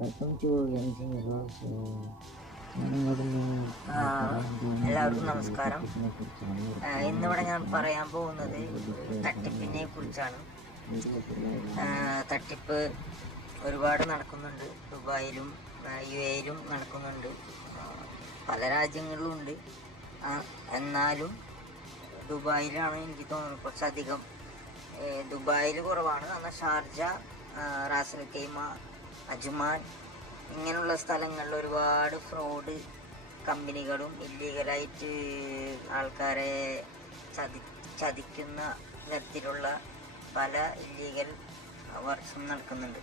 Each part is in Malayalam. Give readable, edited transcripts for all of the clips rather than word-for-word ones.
വെൽക്കം ടു എല്ലാവർക്കും നമസ്കാരം. ഇന്നിവിടെ ഞാൻ പറയാൻ പോകുന്നത് തട്ടിപ്പിനെ കുറിച്ചാണ്. തട്ടിപ്പ് ഒരുപാട് നടക്കുന്നുണ്ട്. ദുബായിലും UAE-യിലും നടക്കുന്നുണ്ട്, പല രാജ്യങ്ങളിലും ഉണ്ട്. എന്നാലും ദുബായിലാണ് എനിക്ക് തോന്നുന്നത് കുറച്ചധികം. ദുബായിൽ കുറവാണ്. എന്നാൽ ഷാർജ, റാസൽ ഖൈമ, അജ്മാൻ ഇങ്ങനെയുള്ള സ്ഥലങ്ങളിൽ ഒരുപാട് ഫ്രോഡ് കമ്പനികളും ഇല്ലീഗലായിട്ട് ആൾക്കാരെ ചതിക്കുന്ന തരത്തിലുള്ള പല ഇല്ലീഗൽ വർക്ക്സും നടക്കുന്നുണ്ട്.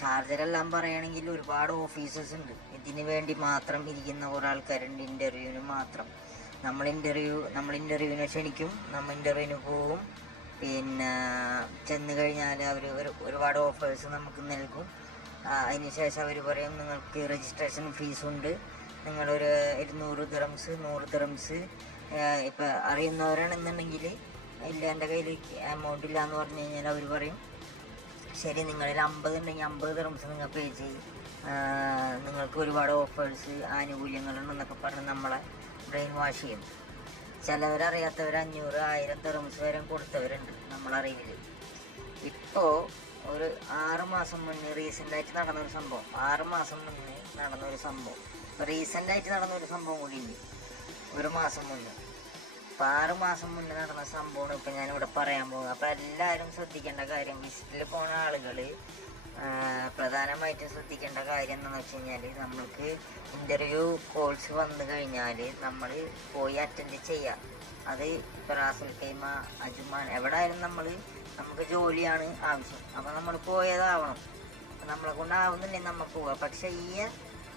ഷാർജയിലെല്ലാം പറയുകയാണെങ്കിൽ ഒരുപാട് ഓഫീസേഴ്സ് ഉണ്ട്. ഇതിന് വേണ്ടി മാത്രം ഇരിക്കുന്ന കുറേ ആൾക്കാരുണ്ട്, ഇൻ്റർവ്യൂവിന് മാത്രം. നമ്മൾ ഇൻ്റർവ്യൂവിനെ ക്ഷണിക്കും, നമ്മൾ ഇൻ്റർവ്യൂവിന് പോവും. പിന്നെ ചെന്ന് കഴിഞ്ഞാൽ അവർ ഒരുപാട് ഓഫേഴ്സ് നമുക്ക് നൽകും. അതിനുശേഷം അവർ പറയും നിങ്ങൾക്ക് രജിസ്ട്രേഷൻ ഫീസുണ്ട്, നിങ്ങളൊരു 200 ദിറംസ് 100 ദിറംസ്. ഇപ്പം അറിയുന്നവരാണെന്നുണ്ടെങ്കിൽ ഇല്ല, എൻ്റെ കയ്യിൽ എമൗണ്ട് ഇല്ല എന്ന് പറഞ്ഞു കഴിഞ്ഞാൽ അവർ പറയും ശരി, നിങ്ങളിൽ 50 ഉണ്ടെങ്കിൽ 50 ദിറംസ് നിങ്ങൾ പേ ചെയ്യും, നിങ്ങൾക്ക് ഒരുപാട് ഓഫേഴ്സ് ആനുകൂല്യങ്ങളുണ്ടെന്നൊക്കെ പറഞ്ഞ് നമ്മളെ ബ്രെയിൻ വാഷ് ചെയ്യും. ചിലവരറിയാത്തവർ 500, 1000 ദിറംസ് വരെ കൊടുത്തവരുണ്ട് നമ്മളറിയില്ല. ഇപ്പോൾ ഒരു 6 മാസം മുന്നേ റീസെൻ്റായിട്ട് നടന്നൊരു സംഭവം, 6 മാസം മുന്നേ നടന്നൊരു സംഭവം, ഇപ്പോൾ റീസെൻ്റായിട്ട് നടന്നൊരു സംഭവം കൂടി ഉണ്ട് 1 മാസം മുന്നേ. അപ്പോൾ 6 മാസം മുന്നേ നടന്ന സംഭവമാണ് ഇപ്പോൾ ഞാനിവിടെ പറയാൻ പോകുന്നത്. അപ്പോൾ എല്ലാവരും ശ്രദ്ധിക്കേണ്ട കാര്യം, വിസിറ്റിൽ പോകുന്ന ആളുകൾ പ്രധാനമായിട്ടും ശ്രദ്ധിക്കേണ്ട കാര്യം എന്താണെന്ന് വെച്ച് കഴിഞ്ഞാൽ, നമ്മൾക്ക് ഇൻ്റർവ്യൂ കോൾസ് വന്നു കഴിഞ്ഞാൽ നമ്മൾ പോയി അറ്റൻഡ് ചെയ്യുക. അത് ഇപ്പോൾ റാസൽ ഖൈമ, അജ്മാൻ എവിടെ ആയാലും നമുക്ക് ജോലിയാണ് ആവശ്യം. അപ്പോൾ നമ്മൾ പോയതാവണം. നമ്മളെ കൊണ്ടാവുന്നുണ്ടെങ്കിൽ നമുക്ക് പോവാം. പക്ഷേ ഈ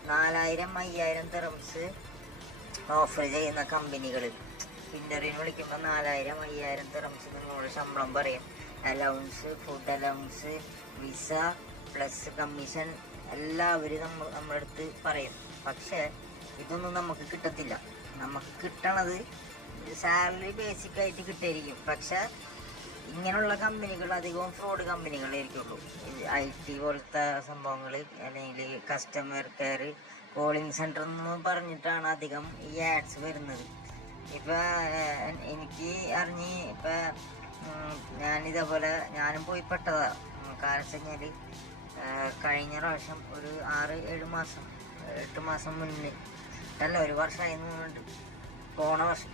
4000, 5000 ദിറംസ് ഓഫർ ചെയ്യുന്ന കമ്പനികൾ ഇൻ്റർവ്യൂവിന് വിളിക്കുമ്പോൾ 4000, 5000 ദിറംസ് നിങ്ങളോട് ശമ്പളം പറയും. അലൗൻസ്, ഫുഡ് അലൗൻസ്, വിസ പ്ലസ് കമ്മീഷൻ എല്ലാവരും നമ്മുടെ അടുത്ത് പറയും. പക്ഷേ ഇതൊന്നും നമുക്ക് കിട്ടത്തില്ല. നമുക്ക് കിട്ടണത് സാലറി ബേസിക്കായിട്ട് കിട്ടിയിരിക്കും. പക്ഷേ ഇങ്ങനെയുള്ള കമ്പനികൾ അധികവും ഫ്രോഡ് കമ്പനികളായിരിക്കുള്ളൂ. IT പോലത്തെ സംഭവങ്ങൾ, അല്ലെങ്കിൽ കസ്റ്റമർ കെയർ, കോളിംഗ് സെൻറ്റർ എന്ന് പറഞ്ഞിട്ടാണ് അധികം ഈ ആഡ്സ് വരുന്നത്. ഇപ്പം എനിക്ക് ഞാനിതേപോലെ ഞാനും പോയി പെട്ടതാണ്. കാരണം വെച്ച് കഴിഞ്ഞാൽ കഴിഞ്ഞ പ്രാവശ്യം ഒരു 6-7 മാസം 8 മാസം മുന്നേ അല്ല, 1 വർഷമായി തോന്നുന്നുണ്ട്,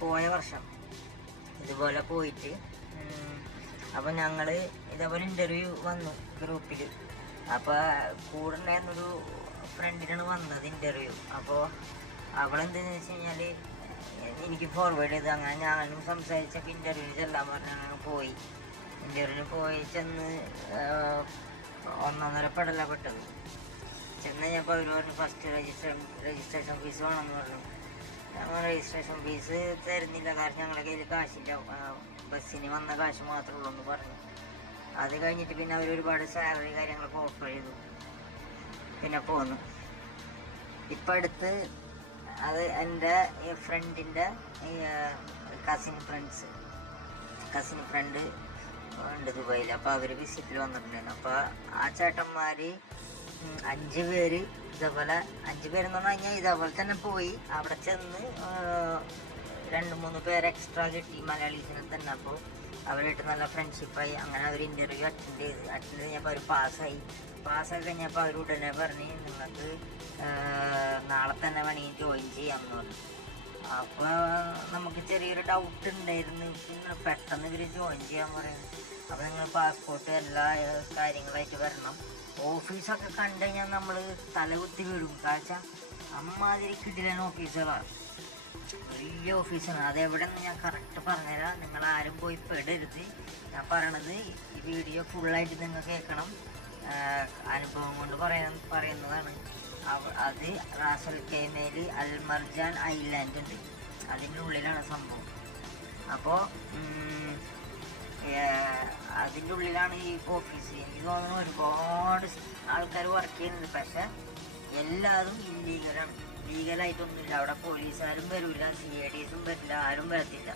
പോയ വർഷം ഇതുപോലെ പോയിട്ട്. അപ്പോൾ ഞങ്ങൾ ഇതേപോലെ ഇൻ്റർവ്യൂ വന്നു ഗ്രൂപ്പിൽ. അപ്പോൾ കൂടെ ഉണ്ടായിരുന്നൊരു ഫ്രണ്ടിനാണ് വന്നത് ഇൻ്റർവ്യൂ. അപ്പോൾ അവളെന്തെന്ന് വെച്ച് കഴിഞ്ഞാൽ എനിക്ക് ഫോർവേഡ് ചെയ്ത്, അങ്ങനെ ഞാനും സംസാരിച്ചൊക്കെ ഇൻ്റർവ്യൂവിന് ചെല്ലാൻ പറഞ്ഞാൽ പോയി. ഇൻ്റർവ്യൂവിന് പോയി ചെന്ന് ഒന്നൊന്നര പെടലാണ് പെട്ടത്. ചെന്ന് കഴിഞ്ഞപ്പോൾ അവർ പറഞ്ഞു ഫസ്റ്റ് രജിസ്ട്രേഷൻ ഫീസ് വേണമെന്ന് പറഞ്ഞു. ഞങ്ങൾ രജിസ്ട്രേഷൻ ഫീസ് തരുന്നില്ല, കാരണം ഞങ്ങളുടെ കയ്യിൽ കാശില്ല, ബസ്സിന് വന്ന കാശ് മാത്രമേ ഉള്ളൂ എന്ന് പറഞ്ഞു. അത് കഴിഞ്ഞിട്ട് പിന്നെ അവർ ഒരുപാട് സാലറി കാര്യങ്ങളൊക്കെ ഓഫർ ചെയ്തു, പിന്നെ പോന്നു. ഇപ്പം അടുത്ത് അത് എൻ്റെ ഫ്രണ്ടിൻ്റെ കസിൻ ഫ്രണ്ട് ഉണ്ട് ദുബായിൽ. അപ്പോൾ അവർ വിസിറ്റിൽ വന്നിട്ടുണ്ടായിരുന്നു. അപ്പോൾ ആ ചേട്ടന്മാർ 5 പേര് ഇതേപോലെ, 5 പേരെന്ന് പറഞ്ഞു കഴിഞ്ഞാൽ ഇതേപോലെ തന്നെ പോയി. അവിടെ ചെന്ന് 2-3 പേര് എക്സ്ട്രാ കിട്ടി മലയാളീസിനെ തന്നെ. അപ്പോൾ അവരായിട്ട് നല്ല ഫ്രണ്ട്ഷിപ്പായി. അങ്ങനെ അവർ ഇൻ്റർവ്യൂ അറ്റൻഡ് കഴിഞ്ഞപ്പോൾ അവർ പാസ്സായി കഴിഞ്ഞപ്പോൾ അവർ ഉടനെ പറഞ്ഞ് നിങ്ങൾക്ക് നാളെ തന്നെ വേണമെങ്കിൽ ജോയിൻ ചെയ്യാമെന്ന് പറഞ്ഞു. അപ്പോൾ നമുക്ക് ചെറിയൊരു ഡൗട്ട് ഉണ്ടായിരുന്നു, പിന്നെ പെട്ടെന്ന് ഇവർ ജോയിൻ ചെയ്യാൻ പറയുന്നത്. അപ്പോൾ നിങ്ങൾ പാസ്പോർട്ട് എല്ലാ കാര്യങ്ങളായിട്ട് വരണം. ഓഫീസൊക്കെ കണ്ടു കഴിഞ്ഞാൽ നമ്മൾ തലകുത്തി വീടും. കാരണം അമ്മാതിരി കിടിലൻ ഓഫീസുകളാണ്, വലിയ ഓഫീസാണ്. അതെവിടെയെന്ന് ഞാൻ കറക്റ്റ് പറഞ്ഞുതരാം. നിങ്ങളാരും പോയി പെടരുത്. ഞാൻ പറയണത് ഈ വീഡിയോ ഫുള്ളായിട്ട് നിങ്ങൾ കേൾക്കണം. അനുഭവം കൊണ്ട് പറയുന്നതാണ്. അത് റാസൽ ഖൈമയിൽ അൽ മർജാൻ ഐലാൻഡ് ഉണ്ട്, അതിൻ്റെ ഉള്ളിലാണ് സംഭവം. അപ്പോൾ അതിൻ്റെ ഉള്ളിലാണ് ഈ ഓഫീസ്. എനിക്ക് തോന്നുന്നു ഒരുപാട് ആൾക്കാർ വർക്ക് ചെയ്യുന്നുണ്ട്. പക്ഷെ എല്ലാതും ഇല്ലീഗലാണ്, ലീഗലായിട്ടൊന്നുമില്ല. അവിടെ പോലീസുകാരും വരില്ല, CIDസും വരില്ല, ആരും വരത്തില്ല.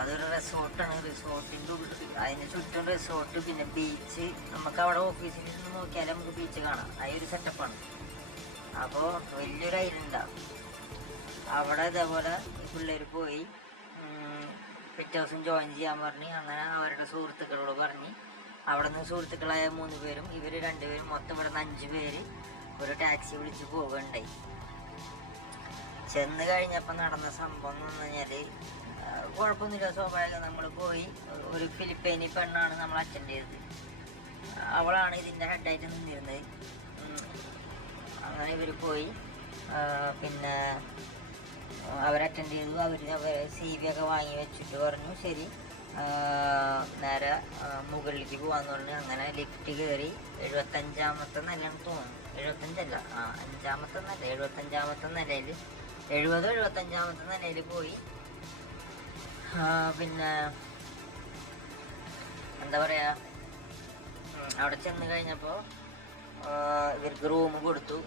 അതൊരു റിസോർട്ടാണ്. റിസോർട്ടിൻ്റെ ഉള്ളിൽ അതിന് ചുറ്റും റിസോർട്ട്, പിന്നെ ബീച്ച്. നമുക്ക് അവിടെ ഓഫീസിൽ നിന്ന് നോക്കിയാൽ നമുക്ക് ബീച്ച് കാണാം. ഒരു സെറ്റപ്പാണ്. അപ്പോൾ വലിയൊരു ഐലൻഡാണ് അവിടെ. ഇതേപോലെ പിള്ളേർ പോയി പിറ്റേ ദിവസം ജോയിൻ ചെയ്യാൻ പറഞ്ഞ് അങ്ങനെ അവരുടെ സുഹൃത്തുക്കളോട് പറഞ്ഞ് അവിടെ നിന്ന് സുഹൃത്തുക്കളായ 3 പേരും ഇവർ 2 പേരും മൊത്തം ഇവിടെ നിന്ന് 5 പേര് ഒരു ടാക്സി വിളിച്ച് പോവുകയുണ്ടായി. ചെന്ന് കഴിഞ്ഞപ്പോൾ നടന്ന സംഭവം എന്ന് പറഞ്ഞു കഴിഞ്ഞാൽ കുഴപ്പമൊന്നുമില്ല, സ്വാഭാവികം. നമ്മൾ പോയി ഒരു ഫിലിപ്പൈനി പെണ്ണാണ് നമ്മൾ അറ്റൻഡ് ചെയ്തത്. അവളാണ് ഇതിൻ്റെ ഹെഡായിട്ട് നിന്നിരുന്നത്. അങ്ങനെ ഇവർ പോയി പിന്നെ അവർ അറ്റൻഡ് ചെയ്തു. അവർ CV ഒക്കെ വാങ്ങി വെച്ചിട്ട് പറഞ്ഞു ശരി നേരെ മുകളിലേക്ക് പോകാമെന്ന് പറഞ്ഞു. അങ്ങനെ ലിഫ്റ്റ് കയറി 75ാമത്തെ നിലയാണെന്ന് തോന്നുന്നു. 75 അല്ല, 5ാമത്തെ നില, 75ാമത്തെ നിലയിൽ, 75ാമത്തെ നിലയിൽ പോയി. പിന്നെ എന്താ പറയുക, അവിടെ ചെന്ന് കഴിഞ്ഞപ്പോൾ ഇവർക്ക് റൂം കൊടുത്തു.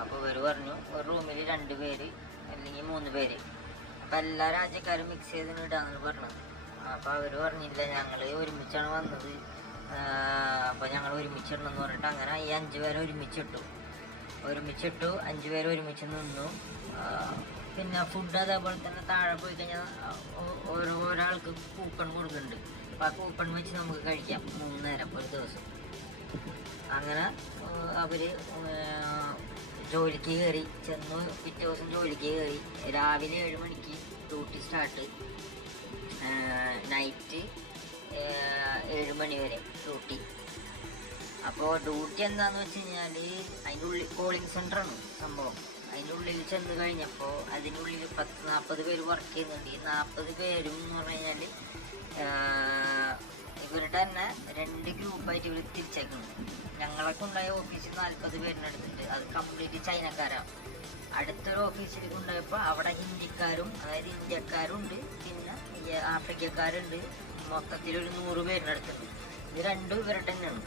അപ്പോൾ ഇവർ പറഞ്ഞു ഒരു റൂമിൽ 2 പേര് അല്ലെങ്കിൽ 3 പേര്. അപ്പം എല്ലാ രാജ്യക്കാരും മിക്സ് ചെയ്ത് ഇടാന്നാണ് പറഞ്ഞത്. അപ്പോൾ അവർ പറഞ്ഞില്ല, ഞങ്ങൾ ഒരുമിച്ചാണ് വന്നത്, അപ്പോൾ ഞങ്ങൾ ഒരുമിച്ചിടണമെന്ന് പറഞ്ഞിട്ട് അങ്ങനെ ഈ 5 പേരെ ഒരുമിച്ചിട്ടു. 5 പേര് ഒരുമിച്ച് നിന്നു. പിന്നെ ഫുഡ് അതേപോലെ തന്നെ താഴെ പോയി കഴിഞ്ഞാൽ ഒരാൾക്ക് കൂപ്പൺ കൊടുക്കുന്നുണ്ട്. അപ്പോൾ ആ കൂപ്പൺ വെച്ച് നമുക്ക് കഴിക്കാം 3 നേരം ഒരു ദിവസം. അങ്ങനെ അവർ ജോലിക്ക് കയറി ചെന്നു. പിറ്റേ ദിവസം ജോലിക്ക് കയറി. രാവിലെ 7 മണിക്ക് ഡ്യൂട്ടി സ്റ്റാർട്ട്, നൈറ്റ് 7 മണി വരെ ഡ്യൂട്ടി. അപ്പോൾ ഡ്യൂട്ടി എന്താണെന്ന് വെച്ച് കഴിഞ്ഞാൽ അതിൻ്റെ ഉള്ളിൽ കോളിംഗ് സെൻ്ററാണ് സംഭവം. അതിൻ്റെ ഉള്ളിൽ ചെന്ന് കഴിഞ്ഞപ്പോൾ അതിനുള്ളിൽ 40 പേര് വർക്ക് ചെയ്യുന്നുണ്ട്. ഈ 40 പേരും എന്ന് പറഞ്ഞു കഴിഞ്ഞാൽ ഇവരുടെ തന്നെ 2 ഗ്രൂപ്പായിട്ട് ഇവർ തിരിച്ചേക്കുന്നു. ഞങ്ങളൊക്കെ ഉണ്ടായ ഓഫീസിൽ 40 പേരിനടുത്തുണ്ട്. അത് കംപ്ലീറ്റ് ചൈനക്കാരാണ്. അടുത്തൊരു ഓഫീസിൽ കൊണ്ടുപോയപ്പോൾ അവിടെ ഹിന്ദിക്കാരും, അതായത് ഇന്ത്യക്കാരും ഉണ്ട്, പിന്നെ ആഫ്രിക്കക്കാരുണ്ട്. മൊത്തത്തിലൊരു 100 പേരിനടുത്തുണ്ട്. ഇത് 2 ഇവരുടെ തന്നെയാണ്.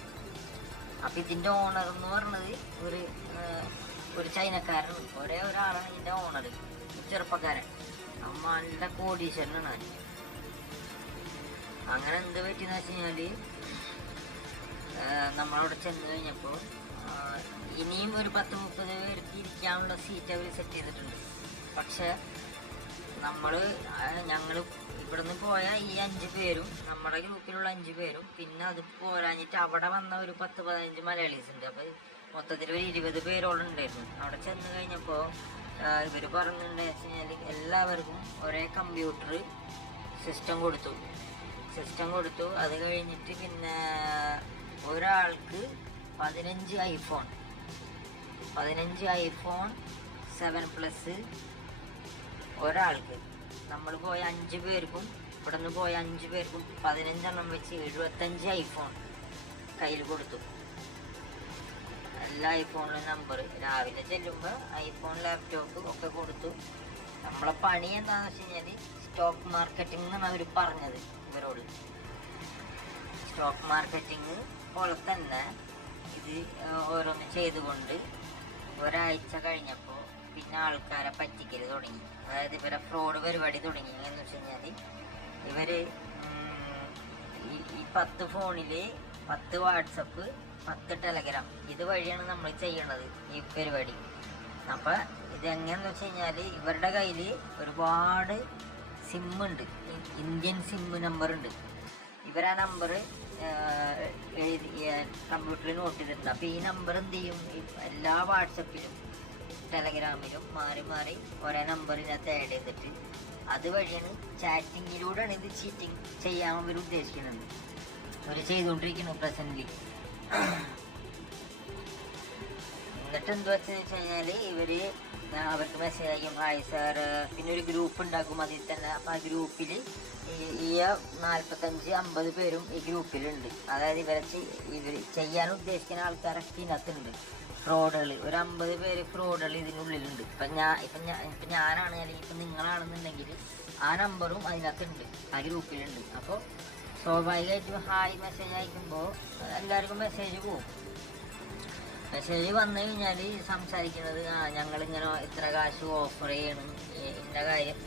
അപ്പം ഇതിൻ്റെ ഓണർ എന്ന് പറഞ്ഞത് ഒരു ചൈനക്കാരനാണ്. ഒരേ ഒരാളാണ് ഇതിൻ്റെ ഓണർ, ചെറുപ്പക്കാരൻ. നല്ല കോടീശ്വരനാണ്. അങ്ങനെ എന്ത് പറ്റിയെന്ന് വെച്ച് കഴിഞ്ഞാൽ നമ്മളവിടെ ചെന്ന് കഴിഞ്ഞപ്പോൾ ഇനിയും ഒരു 10-30 പേർക്ക് ഇരിക്കാനുള്ള സീറ്റ് അവർ സെറ്റ് ചെയ്തിട്ടുണ്ട്. പക്ഷെ ഞങ്ങൾ ഇവിടെ നിന്ന് പോയ ഈ 5 പേരും, നമ്മുടെ ഗ്രൂപ്പിലുള്ള 5 പേരും, പിന്നെ അത് പോരാഞ്ഞിട്ട് അവിടെ വന്ന ഒരു 10-15 മലയാളീസ് ഉണ്ട്. അപ്പോൾ മൊത്തത്തിൽ ഒരു 20 പേരോളം ഉണ്ടായിരുന്നു. അവിടെ ചെന്ന് കഴിഞ്ഞപ്പോൾ ഇവർ പറഞ്ഞിട്ടുണ്ടെന്ന് വെച്ച് കഴിഞ്ഞാൽ എല്ലാവർക്കും ഒരേ കമ്പ്യൂട്ടർ സിസ്റ്റം കൊടുത്തു. അത് കഴിഞ്ഞിട്ട് പിന്നെ ഒരാൾക്ക് 15 ഐഫോൺ 7+ ഒരാൾക്ക്. നമ്മൾ പോയ 5 പേർക്കും, ഇവിടെ നിന്ന് പോയ 5 പേർക്കും 15 എണ്ണം വെച്ച് 75 ഐഫോൺ കയ്യിൽ കൊടുത്തു. എല്ലാ ഐഫോണിലും നമ്പർ. രാവിലെ ചെല്ലുമ്പോൾ ഐഫോൺ, ലാപ്ടോപ്പ് ഒക്കെ കൊടുത്തു. നമ്മളെ പണി എന്താണെന്ന് വെച്ച് കഴിഞ്ഞാൽ സ്റ്റോക്ക് മാർക്കറ്റിംഗ് എന്നാണ് അവർ പറഞ്ഞത് ഇവരോട്. സ്റ്റോക്ക് മാർക്കറ്റിംഗ് പോലെ തന്നെ ഇത് ഓരോന്ന് ചെയ്തുകൊണ്ട് ഒരാഴ്ച കഴിഞ്ഞപ്പോൾ പിന്നെ ആൾക്കാരെ പറ്റിക്കൽ തുടങ്ങി. അതായത് ഇവരെ ഫ്രോഡ് പരിപാടി തുടങ്ങി. എന്ന് വെച്ച് കഴിഞ്ഞാൽ ഇവർ ഈ 10 ഫോണിൽ 10 വാട്സപ്പ്, 10 ടെലഗ്രാം, ഇത് വഴിയാണ് നമ്മൾ ചെയ്യണത് ഈ പരിപാടി. അപ്പം ഇതെങ്ങനെയെന്ന് വെച്ച് കഴിഞ്ഞാൽ ഇവരുടെ കയ്യിൽ ഒരുപാട് സിമ്മുണ്ട്, ഇന്ത്യൻ സിം നമ്പറുണ്ട്. ഇവരാ നമ്പർ കമ്പ്യൂട്ടറിൽ നോട്ട് ചെയ്തിട്ടുണ്ട്. അപ്പോൾ ഈ നമ്പർ എന്ത് ചെയ്യും, എല്ലാ വാട്സപ്പിലും ടെലഗ്രാമിലും മാറി മാറി ഒരേ നമ്പറിനകത്ത് ആഡ് ചെയ്തിട്ട് അതുവഴിയാണ് ചാറ്റിങ്ങിലൂടെയാണ് ഇത് ചീറ്റിങ് ചെയ്യാൻ അവർ ഉദ്ദേശിക്കുന്നത്. അവർ ചെയ്തുകൊണ്ടിരിക്കുന്നു പ്രസൻ്റ്. എന്നിട്ട് എന്ത് വെച്ച് കഴിഞ്ഞാൽ അവർക്ക് മെസ്സേജ് അയക്കും, ഹായ് സാർ. പിന്നെ ഒരു ഗ്രൂപ്പ് ഉണ്ടാക്കും അതിൽ തന്നെ. അപ്പോൾ ആ ഗ്രൂപ്പിൽ ഈ 45-50 പേരും ഈ ഗ്രൂപ്പിലുണ്ട്. അതായത് ഇവർ ചെയ്യാൻ ഉദ്ദേശിക്കുന്ന ആൾക്കാരൊക്കെ ഇതിനകത്തുണ്ട്. ഫ്രോഡുകൾ ഒരു 50 പേര് ഫ്രോഡുകൾ ഇതിനുള്ളിലുണ്ട്. ഇപ്പം ഞാനാണ്, അല്ലെങ്കിൽ ഇപ്പം നിങ്ങളാണെന്നുണ്ടെങ്കിൽ ആ നമ്പറും അതിനകത്തുണ്ട്, ആ ഗ്രൂപ്പിലുണ്ട്. അപ്പോൾ സ്വാഭാവികമായിട്ടും ഹായ് മെസ്സേജ് അയക്കുമ്പോൾ എല്ലാവർക്കും മെസ്സേജ് പോകും. മെസ്സേജ് വന്നു കഴിഞ്ഞാൽ സംസാരിക്കുന്നത് ഞങ്ങളിങ്ങനെ ഇത്ര കാശ് ഓഫർ ചെയ്യണം, ഇന്ന കാര്യം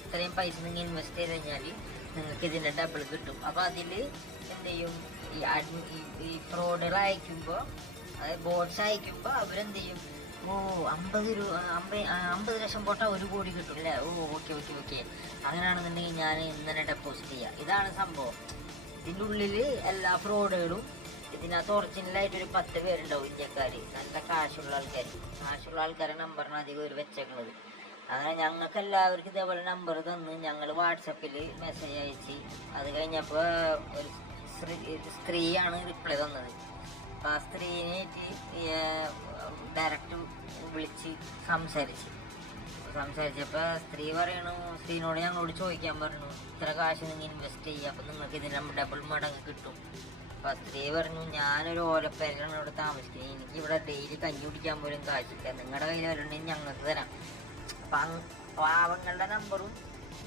ഇത്രയും പൈസ നിങ്ങൾ ഇൻവെസ്റ്റ് ചെയ്ത് കഴിഞ്ഞാൽ നിങ്ങൾക്ക് ഇതിൻ്റെ ഡബിൾ കിട്ടും. അപ്പോൾ അതിൽ എന്ത് ചെയ്യും, ഈ ഫ്രോഡുകൾ അയക്കുമ്പോൾ, അതായത് ബോട്ട്സ് അയക്കുമ്പോൾ അവരെന്ത് ചെയ്യും, 50 ലക്ഷം പോട്ടാൽ 1 കോടി കിട്ടും അല്ലേ, ഓക്കെ അങ്ങനെയാണെന്നുണ്ടെങ്കിൽ ഞാൻ ഇന്നലെ ഡെപ്പോസിറ്റ് ചെയ്യാം. ഇതാണ് സംഭവം. ഇതിൻ്റെ ഉള്ളിൽ എല്ലാ ഫ്രോഡുകളും, ഇതിനകത്ത് ഒറിജിനലായിട്ട് ഒരു 10 പേരുണ്ടാവും ഇന്ത്യക്കാർ, നല്ല കാശുള്ള ആൾക്കാരെ നമ്പറിന് അധികം ഒരു വെച്ചേക്കുന്നത്. അങ്ങനെ ഞങ്ങൾക്ക് എല്ലാവർക്കും ഇതേപോലെ നമ്പർ തന്ന് ഞങ്ങൾ വാട്സപ്പിൽ മെസ്സേജ് അയച്ച്, അത് കഴിഞ്ഞപ്പോൾ ഒരു സ്ത്രീയാണ് റിപ്ലൈ തന്നത്. അപ്പോൾ ആ സ്ത്രീനായിട്ട് ഡയറക്റ്റ് വിളിച്ച് സംസാരിച്ചപ്പോൾ സ്ത്രീനോട് ഞങ്ങളോട് ചോദിക്കാൻ പറഞ്ഞു, ഇത്ര കാശ് നിങ്ങൾ ഇൻവെസ്റ്റ് ചെയ്യുക, അപ്പം നിങ്ങൾക്ക് ഇതിന് ഡബിൾ മടങ്ങ് കിട്ടും. അപ്പോൾ സ്ത്രീ പറഞ്ഞു, ഞാനൊരു ഓലപ്പേരിലാണ് ഇവിടെ താമസിക്കുന്നത്, എനിക്ക് ഇവിടെ ഡെയിലി കഞ്ഞി കുടിക്കാൻ പോലും കാശില്ല, നിങ്ങളുടെ കയ്യിൽ വരണമെങ്കിൽ ഞങ്ങൾക്ക് തരാം. അപ്പം പാവങ്ങളുടെ നമ്പറും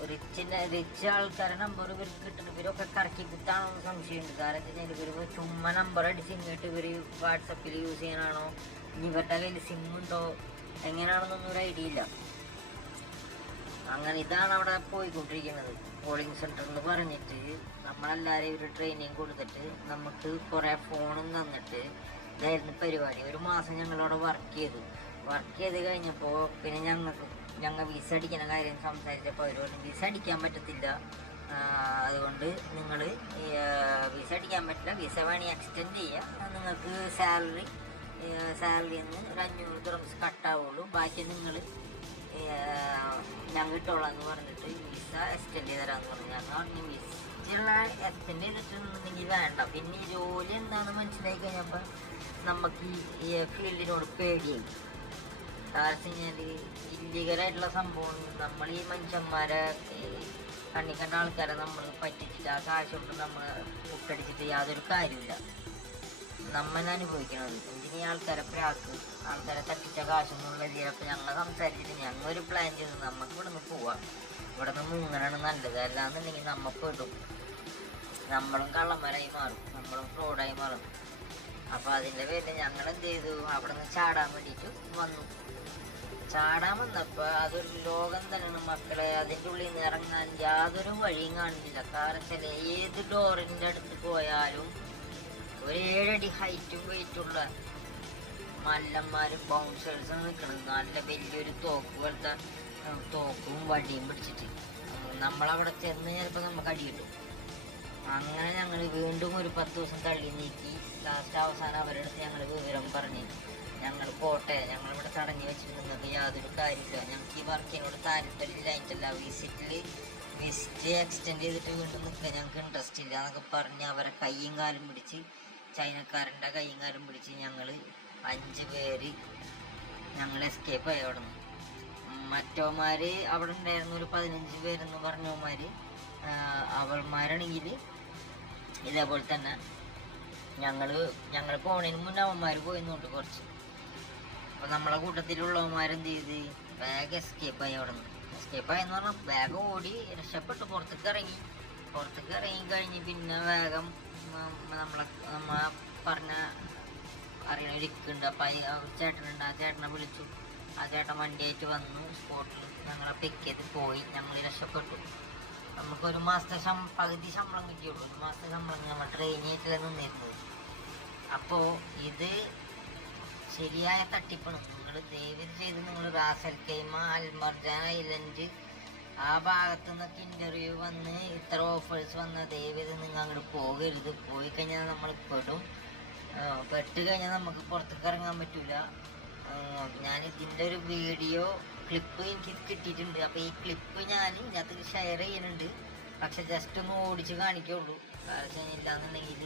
റിച്ച് ആൾക്കാരുടെ നമ്പറും ഇവർക്ക് കിട്ടുന്നത്, ഇവരൊക്കെ കറക്കി കുത്താണെന്ന് സംശയമുണ്ട്. കാരണം എന്താ വെച്ചാൽ ഇവർ ചുമ്മാ നമ്പർ അടിച്ച് ഇങ്ങോട്ട് ഇവർ വാട്സപ്പിൽ യൂസ് ചെയ്യാനാണോ, ഇനി ഇവരുടെ കയ്യിൽ സിമ്മുണ്ടോ, എങ്ങനെയാണെന്നൊന്നും ഒരു ഐഡിയ ഇല്ല. അങ്ങനെ ഇതാണ് അവിടെ പോയിക്കൊണ്ടിരിക്കുന്നത്. കോളിംഗ് സെൻറ്റർ എന്ന് പറഞ്ഞിട്ട് നമ്മളെല്ലാവരെയും ഒരു ട്രെയിനിങ് കൊടുത്തിട്ട് നമുക്ക് കുറേ ഫോണും തന്നിട്ട് ഇതായിരുന്നു പരിപാടി. 1 മാസം ഞങ്ങളവിടെ വർക്ക് ചെയ്ത് കഴിഞ്ഞപ്പോൾ പിന്നെ ഞങ്ങൾ വിസ അടിക്കുന്ന കാര്യം സംസാരിച്ചപ്പോൾ അവർ പറഞ്ഞു, വിസ അടിക്കാൻ പറ്റത്തില്ല, അതുകൊണ്ട് നിങ്ങൾ വിസ അടിക്കാൻ പറ്റില്ല, വിസ വേണമെങ്കിൽ എക്സ്റ്റെൻഡ് ചെയ്യുക, നിങ്ങൾക്ക് സാലറിയിൽ നിന്ന് ഒരു 500 ദിർഹംസ് കട്ടാവുള്ളൂ, ബാക്കി നിങ്ങൾ ഞാൻ കിട്ടോളാം എന്ന് പറഞ്ഞിട്ട് വിസ എക്സ്റ്റെൻഡ് ചെയ്ത് തരാമെന്ന് പറഞ്ഞു. ഞങ്ങൾ പറഞ്ഞു വിസ എക്സ്റ്റെൻഡ് ചെയ്തിട്ടുണ്ടെങ്കിൽ വേണ്ട. പിന്നെ ഈ ജോലി എന്താണെന്ന് മനസ്സിലായി കഴിഞ്ഞപ്പോൾ നമുക്ക് ഈ ഫീൽഡിനോട് പേടിയായി. കാരണം കഴിഞ്ഞാൽ ഇല്ലീഗലായിട്ടുള്ള സംഭവം, നമ്മൾ ഈ മനുഷ്യന്മാരെ കണ്ണിക്കണ്ട ആൾക്കാരെ നമ്മൾ പറ്റിച്ചിട്ട് ആ കാശ് കൊണ്ട് നമ്മൾ മുട്ടടിച്ചിട്ട് യാതൊരു കാര്യമില്ല. നമ്മൾ അനുഭവിക്കണത് എന്തിനീ ആൾക്കാരെ ആൾക്കാരെ തട്ടിച്ച കാശെന്നുള്ള രീതിയിലപ്പോൾ ഞങ്ങൾ സംസാരിച്ചിട്ട് ഞങ്ങളൊരു പ്ലാൻ ചെയ്ത് നമുക്ക് ഇവിടെ നിന്ന് പോവാം, ഇവിടെ നിന്ന് മുങ്ങനാണ് നല്ലത്, അല്ലാന്നുണ്ടെങ്കിൽ നമ്മൾ പെടും, നമ്മളും കള്ളന്മാരായി മാറും, നമ്മളും ഫ്രോഡായി മാറും. അപ്പോൾ അതിൻ്റെ പേരിൽ ഞങ്ങൾ എന്ത് ചെയ്തു, അവിടെ നിന്ന് ചാടാൻ വേണ്ടിയിട്ട് വന്നപ്പോൾ അതൊരു ലോകം തന്നെയാണ് മക്കളെ. അതിൻ്റെ ഉള്ളിൽ നിന്ന് ഇറങ്ങാൻ യാതൊരു വഴിയും കാണുന്നില്ല. കാരണം വെച്ചാൽ ഏത് ഡോറിൻ്റെ അടുത്ത് പോയാലും ഒരു 7 അടി ഹൈറ്റും വെയിറ്റുള്ള മല്ലന്മാരും ബൗൺസേഴ്സും നിൽക്കുന്നത്, നല്ല വലിയൊരു തോക്ക് പോലത്തെ തോക്കും വടിയും പിടിച്ചിട്ട്. നമ്മളവിടെ ചെന്ന് ചിലപ്പോൾ നമുക്ക് അടി കിട്ടും. അങ്ങനെ ഞങ്ങൾ വീണ്ടും ഒരു 10 ദിവസം തള്ളി നീക്കി. ലാസ്റ്റ് അവസാനം അവരുടെ അടുത്ത് ഞങ്ങൾ വിവരം പറഞ്ഞ്, ഞങ്ങൾ പോട്ടെ, ഞങ്ങളിവിടെ തടഞ്ഞു വെച്ചിട്ടുണ്ടെങ്കിൽ യാതൊരു കാര്യമില്ല, ഞങ്ങൾക്ക് ഈ വർക്കിനോട് താല്പര്യമില്ലായിട്ടല്ല, വിസിറ്റ് എക്സ്റ്റെൻഡ് ചെയ്തിട്ട് വീണ്ടും നിൽക്കുക, ഞങ്ങൾക്ക് ഇൻട്രസ്റ്റ് ഇല്ല എന്നൊക്കെ പറഞ്ഞ് അവരെ കയ്യും കാലും പിടിച്ച്, ചൈനക്കാരൻ്റെ കയ്യും കാലും പിടിച്ച് ഞങ്ങൾ 5 പേര് ഞങ്ങൾ എസ്കേപ്പ് ആയി അവിടെ നിന്ന്. മറ്റവന്മാർ അവിടെ ഉണ്ടായിരുന്ന ഒരു 15 പേരെന്ന് പറഞ്ഞവന്മാർ, അവന്മാരാണെങ്കിൽ ഇതേപോലെ തന്നെ ഞങ്ങൾ പോണതിന് മുന്നേ അവന്മാർ പോയിന്നുണ്ട് കുറച്ച്. അപ്പോൾ നമ്മളെ കൂട്ടത്തിലുള്ളവന്മാരെന്ത് ചെയ്ത് ബാഗ് എസ്കേപ്പായി അവിടെ നിന്ന്. എസ്കേപ്പായെന്ന് പറഞ്ഞാൽ വേഗം ഓടി രക്ഷപ്പെട്ട് പുറത്തേക്ക് ഇറങ്ങി കഴിഞ്ഞ് പിന്നെ വേഗം നമ്മ പറഞ്ഞ അറിയണ ഒരിക്കുണ്ട്. അപ്പം ചേട്ടനുണ്ട്, ആ ചേട്ടനെ വിളിച്ചു. ആ ചേട്ടൻ വണ്ടിയായിട്ട് വന്നു, സ്പോട്ടിൽ ഞങ്ങളെ പിക്ക് ചെയ്ത് പോയി. ഞങ്ങൾ രക്ഷപ്പെട്ടു. നമുക്കൊരു മാസത്തെ പകുതി ശമ്പളം കിട്ടിയുള്ളൂ. 1 മാസത്തെ ശമ്പളം നമ്മൾ ട്രെയിനായിട്ടല്ല നിന്നിരുന്നത്. അപ്പോൾ ഇത് ശരിയായ തട്ടിപ്പാണ്. നിങ്ങൾ ദയവ് ചെയ്ത് നിങ്ങൾ റാസൽ കൈമ, അൽമർജാൻ ഐലൻഡ് ആ ഭാഗത്തു നിന്നൊക്കെ ഇൻ്റർവ്യൂ വന്ന് ഇത്ര ഓഫേഴ്സ് വന്ന് ദയവ് ചെയ്ത് നിങ്ങൾ അങ്ങോട്ട് പോകരുത്. പോയി കഴിഞ്ഞാൽ നമ്മൾ പെട്ട് കഴിഞ്ഞാൽ നമുക്ക് പുറത്തേക്ക് ഇറങ്ങാൻ പറ്റില്ല. ഞാൻ ഇതിൻ്റെ ഒരു വീഡിയോ ക്ലിപ്പ് എനിക്ക് കിട്ടിയിട്ടുണ്ട്. അപ്പോൾ ഈ ക്ലിപ്പ് ഞാൻ ഇതിനകത്ത് ഷെയർ ചെയ്യുന്നുണ്ട്. പക്ഷെ ജസ്റ്റ് ഒന്ന് ഓടിച്ച് കാണിക്കുള്ളൂ. കാരണം ഇല്ലാന്നുണ്ടെങ്കിൽ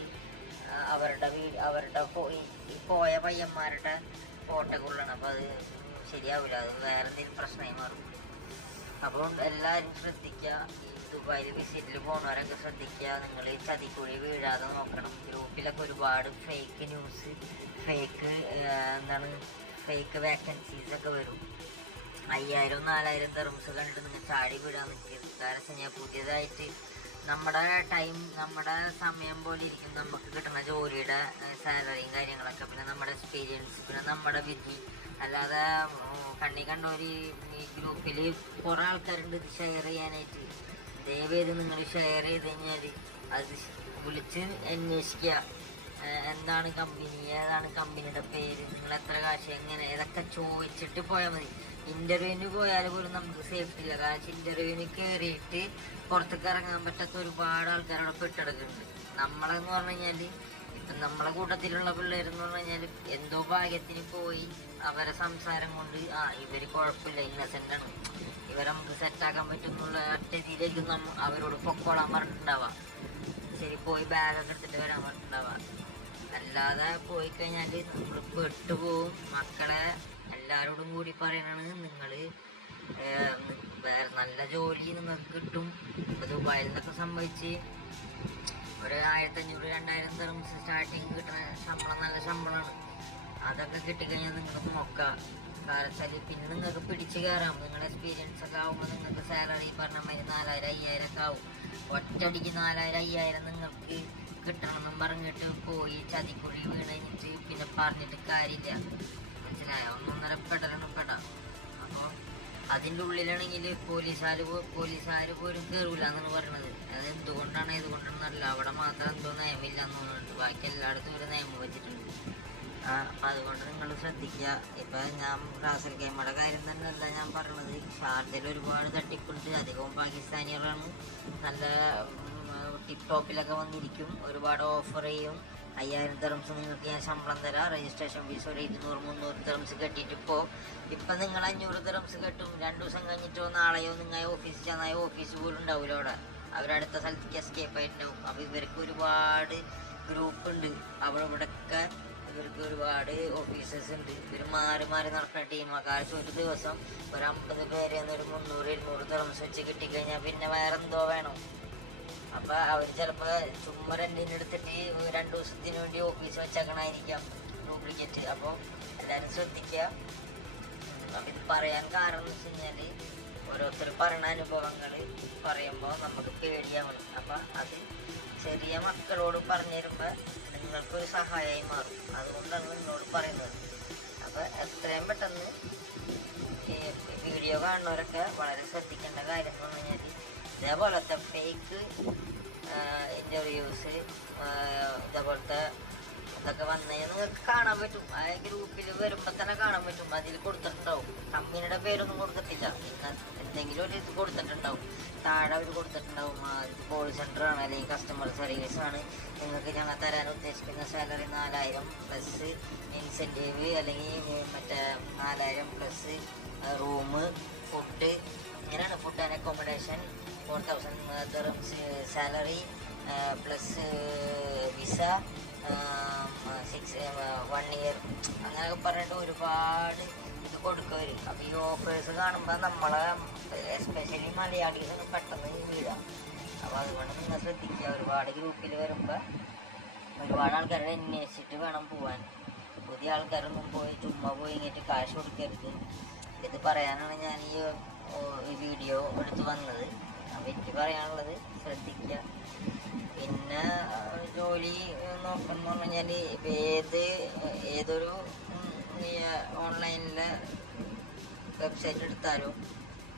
അവരുടെ പോയ പയ്യന്മാരുടെ ഫോട്ടോകളുള്ളതാണ്. അപ്പോൾ അത് ശരിയാവില്ല, അത് വേറെ എന്തെങ്കിലും പ്രശ്നമായി മാറും. അപ്പോൾ എല്ലാവരും ശ്രദ്ധിക്കുക. ഈ ദുബായിൽ വിസിറ്റിൽ പോകുന്നവരൊക്കെ ശ്രദ്ധിക്കുക. നിങ്ങൾ ചതിക്കുഴി വീഴാതെ നോക്കണം. ഗ്രൂപ്പിലൊക്കെ ഒരുപാട് ഫേക്ക് ന്യൂസ്, ഫേക്ക് വാക്കൻസീസൊക്കെ വരും. 5000-4000 ദിർഹംസ് കണ്ടിട്ട് നിങ്ങൾ ചാടി വീഴാൻ നിൽക്കരുത്. കാരണം വെച്ചാൽ പുതിയതായിട്ട് നമ്മുടെ ടൈം, നമ്മുടെ സമയം പോലെ ഇരിക്കും നമുക്ക് കിട്ടുന്ന ജോലിയുടെ സാലറിയും കാര്യങ്ങളൊക്കെ, പിന്നെ നമ്മുടെ എക്സ്പീരിയൻസ്, പിന്നെ നമ്മുടെ വിധി. അല്ലാതെ കണ്ണി കണ്ട ഒരു ഈ ഗ്രൂപ്പിൽ കുറേ ആൾക്കാരുണ്ട് ഇത് ഷെയർ ചെയ്യാനായിട്ട്. ദയവേത് നിങ്ങൾ ഷെയർ ചെയ്ത് കഴിഞ്ഞാൽ അത് വിളിച്ച് അന്വേഷിക്കുക. എന്താണ് കമ്പനി, ഏതാണ് കമ്പനിയുടെ പേര്, നിങ്ങൾ എത്ര കാശ്, എങ്ങനെ, ഇതൊക്കെ ചോദിച്ചിട്ട് പോയാൽ മതി. ഇൻ്റർവ്യൂവിന് പോയാൽ പോലും നമുക്ക് സേഫ്റ്റി ഇല്ല. കാരണം ഇൻ്റർവ്യൂവിന് കയറിയിട്ട് പുറത്തേക്ക് ഇറങ്ങാൻ പറ്റാത്ത ഒരുപാട് ആൾക്കാരവിടെ പെട്ടെടുക്കുന്നുണ്ട്. നമ്മളെന്ന് പറഞ്ഞു കഴിഞ്ഞാൽ ഇപ്പം നമ്മളെ കൂട്ടത്തിലുള്ള പിള്ളേരെന്ന് പറഞ്ഞു കഴിഞ്ഞാൽ എന്തോ ഭാഗ്യത്തിന് പോയി അവരെ സംസാരം കൊണ്ട് ഇവർ കുഴപ്പമില്ല, ഇന്നസെൻ്റാണ്, ഇവരെ നമുക്ക് സെറ്റാക്കാൻ പറ്റും എന്നുള്ള ഒറ്റതിയിലേക്ക് അവരോട് പൊക്കോളാൻ പറഞ്ഞിട്ടുണ്ടാവാം. ശരി, പോയി ബാഗൊക്കെ എടുത്തിട്ട് വരാൻ പറഞ്ഞിട്ടുണ്ടാവാം. അല്ലാതെ പോയി കഴിഞ്ഞാൽ നമ്മൾ പെട്ടുപോകും. മക്കളെ എല്ലാവരോടും കൂടി പറയണത്, നിങ്ങൾ വേറെ നല്ല ജോലി നിങ്ങൾക്ക് കിട്ടും. ഇപ്പോൾ ദുബായിൽ നിന്നൊക്കെ സംഭവിച്ച് ഒരു 1500-2000 ദിർഹംസ് സ്റ്റാർട്ടിങ് കിട്ടുന്ന ശമ്പളം, നല്ല ശമ്പളമാണ്. അതൊക്കെ കിട്ടിക്കഴിഞ്ഞാൽ നിങ്ങൾ നോക്കാം. കാരണം വെച്ചാൽ പിന്നെ നിങ്ങൾക്ക് പിടിച്ച് കയറാം. നിങ്ങളുടെ എക്സ്പീരിയൻസ് ഒക്കെ ആകുമ്പോൾ നിങ്ങൾക്ക് സാലറി പറഞ്ഞ മാതിരി 4000-5000 ഒക്കെ ആവും. ഒറ്റയടിക്ക് 4000-5000 നിങ്ങൾക്ക് കിട്ടണമെന്നും പറഞ്ഞിട്ട് പോയി ചതിക്കുഴി വീണ് കഴിഞ്ഞിട്ട് പിന്നെ പറഞ്ഞിട്ട് കാര്യമില്ല. മനസ്സിലായോ? ഒന്നൊന്നര പെടാം. അപ്പോൾ അതിൻ്റെ ഉള്ളിലാണെങ്കിൽ പോലീസുകാർ പോലും കയറൂല എന്നാണ് പറയണത്. അത് ഏതുകൊണ്ടാണെന്നല്ല, അവിടെ മാത്രം എന്തോ നിയമമില്ല എന്ന് തോന്നുന്നുണ്ട്. ബാക്കി എല്ലായിടത്തും ഒരു നിയമം വെച്ചിട്ടുണ്ട്. അതുകൊണ്ട് നിങ്ങൾ ശ്രദ്ധിക്കുക. ഇപ്പം ഞാൻ റാസൽ ഗെയിമയുടെ കാര്യം തന്നെ അല്ല ഞാൻ പറഞ്ഞത്. ഷാർജയിൽ ഒരുപാട് തട്ടിപ്പുണ്ട്. അധികവും പാകിസ്ഥാനികളാണ്. നല്ല ടിപ്പ് ടോപ്പിലൊക്കെ വന്നിരിക്കും. ഒരുപാട് ഓഫർ ചെയ്യും. 5000 ദിർഹംസ് നിങ്ങൾക്ക് ഞാൻ ശമ്പളം തരാം, രജിസ്ട്രേഷൻ ഫീസ് ഒരു 200-300 ദിർഹംസ് കെട്ടിയിട്ട് ഇപ്പം നിങ്ങൾ 500 ദിർഹംസ് കെട്ടും. 2 ദിവസം കഴിഞ്ഞിട്ടോ നാളെയോ നിങ്ങൾ ഓഫീസിൽ ചെന്നാൽ ഓഫീസ് പോലും ഉണ്ടാവില്ല അവിടെ. അവരടുത്ത സ്ഥലത്തേക്ക് എസ്കേപ്പ് ആയിട്ടുണ്ടാവും. അപ്പോൾ ഇവർക്ക് ഒരുപാട് ഗ്രൂപ്പ് ഉണ്ട്. അവിടെ ഇവിടെയൊക്കെ ഇവർക്ക് ഒരുപാട് ഓഫീസേഴ്സ് ഉണ്ട്. ഇവർ മാറി നടക്കുന്ന ടീമാണ്. കാരണം ഒരു ദിവസം ഒരു 50 പേരെ ഒരു 300-200 ദിർഹംസ് വെച്ച് കിട്ടിക്കഴിഞ്ഞാൽ പിന്നെ വേറെന്തോ വേണം. അപ്പോൾ അവർ ചിലപ്പോൾ ചുമ്മാ രണ്ടിൻ്റെ എടുത്തിട്ട് 2 ദിവസത്തിന് വേണ്ടി ഓഫീസ് വെച്ചേക്കണമായിരിക്കാം ഡ്യൂപ്ലിക്കേറ്റ്. അപ്പോൾ എല്ലാവരും ശ്രദ്ധിക്കുക. അപ്പം ഇത് പറയാൻ കാരണം എന്ന് വെച്ച് കഴിഞ്ഞാൽ ഓരോരുത്തർ പറയുന്ന അനുഭവങ്ങൾ പറയുമ്പോൾ നമുക്ക് പേടിയാവണം. അപ്പം അത് ചെറിയ മക്കളോട് പറഞ്ഞു തരുമ്പോൾ നിങ്ങൾക്കൊരു സഹായമായി മാറും. അതുകൊണ്ടാണ് നിങ്ങളോട് പറയുന്നത്. അപ്പോൾ എത്രയും പെട്ടെന്ന് ഈ വീഡിയോ കാണുന്നവരൊക്കെ വളരെ ശ്രദ്ധിക്കേണ്ട കാര്യം എന്ന് പറഞ്ഞു കഴിഞ്ഞാൽ ഇതേപോലത്തെ ഫേക്ക് ഇൻ്റർവ്യൂസ്, ഇതേപോലത്തെ ഇതൊക്കെ വന്നു കഴിഞ്ഞാൽ നിങ്ങൾക്ക് കാണാൻ പറ്റും. ആ ഗ്രൂപ്പിൽ വരുമ്പോൾ തന്നെ കാണാൻ പറ്റും. അതിൽ കൊടുത്തിട്ടുണ്ടാവും. കമ്പനിയുടെ പേരൊന്നും കൊടുക്കത്തില്ല. എന്തെങ്കിലും ഒരു ഇത് കൊടുത്തിട്ടുണ്ടാവും. താഴെ അവർ കൊടുത്തിട്ടുണ്ടാവും, കോൾ സെൻ്ററാണ് അല്ലെങ്കിൽ കസ്റ്റമർ സർവീസാണ്, നിങ്ങൾക്ക് ഞങ്ങൾ തരാൻ ഉദ്ദേശിക്കുന്ന സാലറി 4000 പ്ലസ് ഇൻസെൻറ്റീവ്, അല്ലെങ്കിൽ മറ്റേ 4000 പ്ലസ് റൂം, ഫുഡ്. ഇങ്ങനെയാണ്. Food and accommodation 4000 dirhams salary plus visa 1 year, അങ്ങനെയൊക്കെ പറഞ്ഞിട്ട് ഒരുപാട് ഇത് കൊടുക്കുക. അപ്പോൾ ഈ ഓഫേഴ്സ് കാണുമ്പോൾ നമ്മളെ എസ്പെഷ്യലി മലയാളീസൊക്കെ പെട്ടെന്ന് വീഴാം. അപ്പോൾ അതുകൊണ്ട് നിങ്ങൾ ശ്രദ്ധിക്കുക. ഒരുപാട് ഗ്രൂപ്പിൽ വരുമ്പോൾ ഒരുപാട് ആൾക്കാരെ അന്വേഷിച്ചിട്ട് വേണം പോകാൻ. പുതിയ ആൾക്കാരൊന്നും പോയി ചുമ്മാ പോയി ഇങ്ങോട്ട് കാശ് കൊടുക്കരുത്. ഇത് പറയാനാണ് ഞാൻ ഈ വീഡിയോ എടുത്ത് വന്നത്. അപ്പോൾ എനിക്ക് പറയാനുള്ളത് ശ്രദ്ധിക്കുക. പിന്നെ ജോലി നോക്കണം എന്ന് പറഞ്ഞാൽ ഏതൊരു ഓൺലൈനിലെ വെബ്സൈറ്റ് എടുത്താലും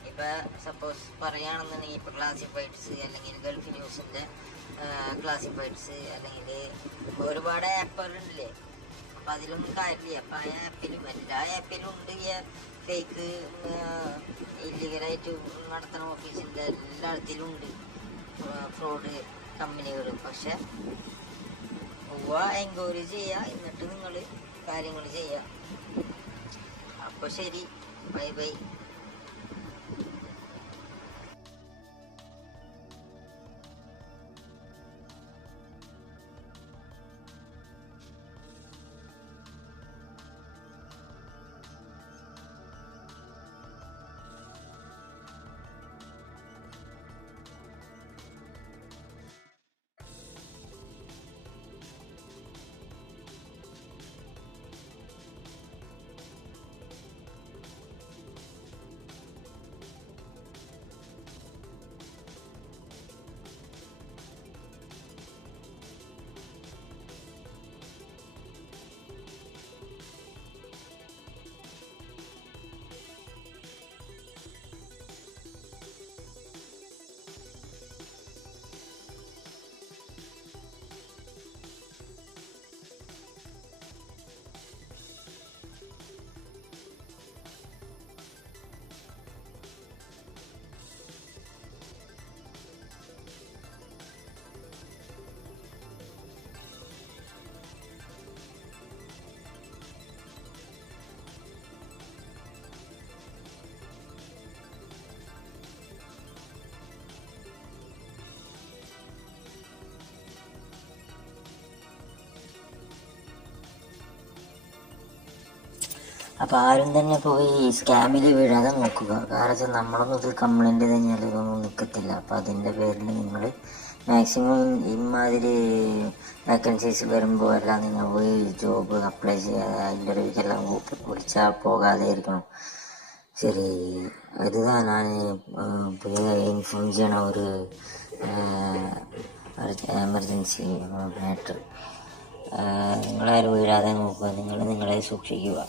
ഇപ്പോൾ സപ്പോസ് പറയുകയാണെന്നുണ്ടെങ്കിൽ ഇപ്പോൾ ക്ലാസിഫൈഡ്സ് അല്ലെങ്കിൽ ഗൾഫ് ന്യൂസിൻ്റെ ക്ലാസിഫൈഡ്സ് അല്ലെങ്കിൽ ഒരുപാട് ആപ്പുകളുണ്ടല്ലേ. അപ്പം അതിലൊന്നും കാര്യമില്ല. അപ്പം ആ ആപ്പിലും എല്ലാ ആപ്പിലും ഉണ്ട് ഈ ഫേക്ക് ഇല്ലീഗലായിട്ട് നടത്തുന്ന ഓഫീസിൻ്റെ എല്ലായിടത്തിലും ഉണ്ട് ഫ്രോഡ് കമ്പനികൾ. പക്ഷെ എൻക്വയറി ചെയ്യുക, എന്നിട്ട് നിങ്ങൾ കാര്യങ്ങൾ ചെയ്യുക. അപ്പോൾ ശരി, ബൈ. അപ്പോൾ ആരും തന്നെ പോയി സ്കാമിൽ വീഴാതെ നോക്കുക. കാരണം വെച്ചാൽ നമ്മളൊന്നും ഇത് കംപ്ലൈൻറ്റ് കഴിഞ്ഞാൽ ഇതൊന്നും നിൽക്കത്തില്ല. അപ്പോൾ അതിൻ്റെ പേരിൽ നിങ്ങൾ മാക്സിമം ഇമാതിരി വേക്കൻസീസ് വരുമ്പോൾ എല്ലാം നിങ്ങൾ പോയി ജോബ് അപ്ലൈ ചെയ്യാതെ ഇൻ്റർവ്യൂക്കെല്ലാം വിളിച്ചാൽ പോകാതെ ഇരിക്കണം. ശരി, ഇതുதான் ഞാൻ പുതിയ ഇൻഫോം ചെയ്യണ ഒരു എമർജൻസി മാറ്റർ. നിങ്ങളാരും വീഴാതെ നോക്കുക, നിങ്ങളെ സൂക്ഷിക്കുക.